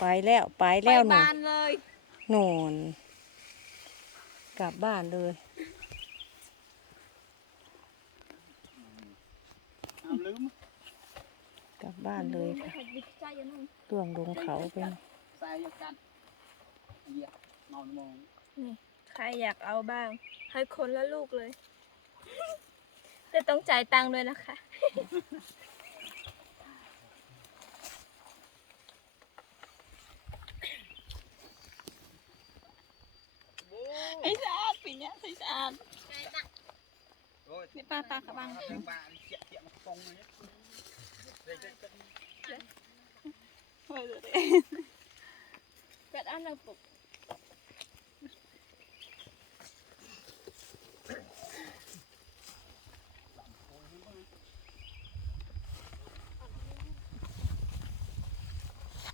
ไปแล้วไปไปแล้วหนูบ้านเลยหนูนกลับบ้านเลยเอาลืมกลับบ้านเลยค่ะใจอยังนั้นล่วงลงเขาไปใส่ยกันเหยียบนอนมองนี่ใครอยากเอาบ้าง ให้คนละลูกเลย แต่ต้องจ่ายตังค์ด้วยนะคะ ไอ้สะอาดปีเนี้ยไอ้สะอาดโอ้ยนี่ป้าปลากระบังยังบ้านเจี๊ยบเจี๊ยบมาตรงเลยเดี๋ยวจะจะเปิดอันเราปลุก